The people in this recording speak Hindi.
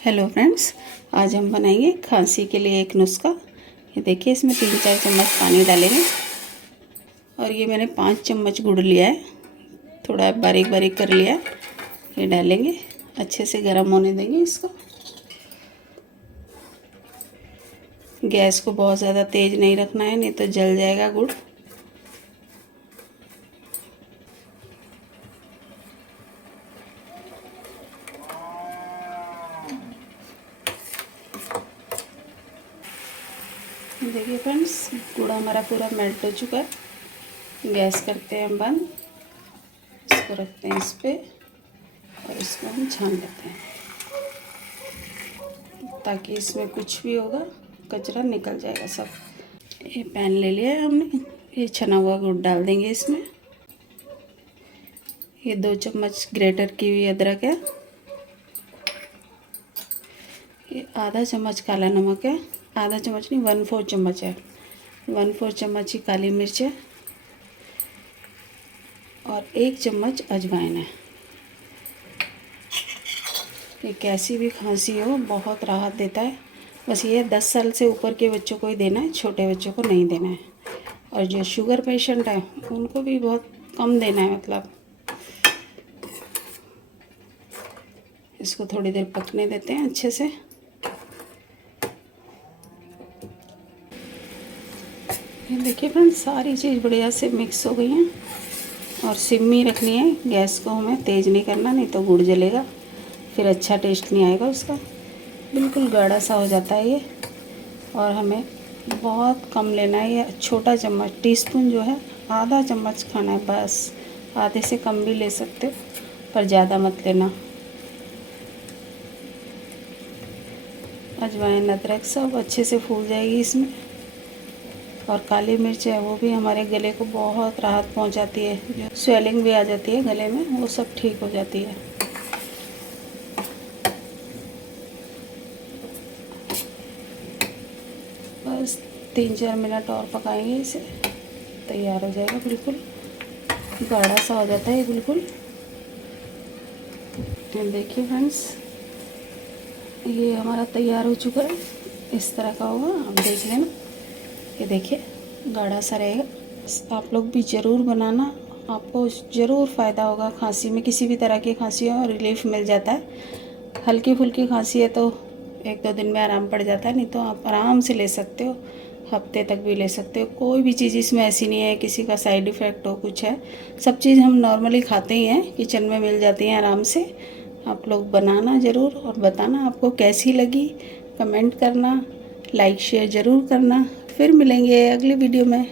हेलो फ्रेंड्स, आज हम बनाएंगे खांसी के लिए एक नुस्खा। ये देखिए, इसमें 3-4 चम्मच पानी डालेंगे और ये मैंने 5 चम्मच गुड़ लिया है, थोड़ा बारीक बारीक कर लिया है। ये डालेंगे, अच्छे से गर्म होने देंगे इसको। गैस को बहुत ज़्यादा तेज़ नहीं रखना है, नहीं तो जल जाएगा गुड़। देखिए फ्रेंड्स, गुड़ हमारा पूरा मेल्ट हो चुका है। गैस करते हैं हम बंद, इसको रखते हैं इस पे और इसको हम छान लेते हैं ताकि इसमें कुछ भी होगा कचरा निकल जाएगा सब। ये पैन ले लिया है हमने, ये छना हुआ गुड़ डाल देंगे इसमें। ये 2 चम्मच ग्रेटर की हुई अदरक है। ये आधा चम्मच काला नमक है, आधा चम्मच नहीं 1/4 चम्मच है। 1/4 चम्मच ही काली मिर्च है और 1 चम्मच अजवाइन है। ये कैसी भी खांसी हो बहुत राहत देता है। बस ये 10 साल से ऊपर के बच्चों को ही देना है, छोटे बच्चों को नहीं देना है। और जो शुगर पेशेंट है उनको भी बहुत कम देना है। मतलब इसको थोड़ी देर पकने देते हैं अच्छे से। ये देखिए फ्रेंड्स, सारी चीज़ बढ़िया से मिक्स हो गई हैं और सिम ही रखनी है। गैस को हमें तेज़ नहीं करना, नहीं तो गुड़ जलेगा, फिर अच्छा टेस्ट नहीं आएगा उसका। बिल्कुल गाढ़ा सा हो जाता है ये। और हमें बहुत कम लेना है। ये छोटा चम्मच, टीस्पून जो है आधा चम्मच खाना है बस। आधे से कम भी ले सकते हो पर ज़्यादा मत लेना। अजवाइन अदरक सब अच्छे से फूल जाएगी इसमें। और काली मिर्च है वो भी हमारे गले को बहुत राहत पहुंचाती है। जो स्वेलिंग भी आ जाती है गले में वो सब ठीक हो जाती है। बस 3-4 मिनट और पकाएंगे इसे, तैयार हो जाएगा। बिल्कुल गाढ़ा सा हो जाता है ये बिल्कुल। देखिए फ्रेंड्स, ये हमारा तैयार हो चुका है। इस तरह का होगा, आप देख लेना। ये देखिए गाढ़ा सा रहेगा। आप लोग भी ज़रूर बनाना, आपको ज़रूर फ़ायदा होगा। खांसी में, किसी भी तरह की खांसी हो, रिलीफ मिल जाता है। हल्की फुल्की खांसी है तो 1-2 दिन में आराम पड़ जाता है, नहीं तो आप आराम से ले सकते हो, हफ्ते तक भी ले सकते हो। कोई भी चीज़ इसमें ऐसी नहीं है किसी का साइड इफ़ेक्ट हो कुछ है। सब चीज़ हम नॉर्मली खाते ही हैं, किचन में मिल जाती हैं आराम से। आप लोग बनाना ज़रूर और बताना आपको कैसी लगी। कमेंट करना, लाइक शेयर ज़रूर करना। फिर मिलेंगे अगली वीडियो में।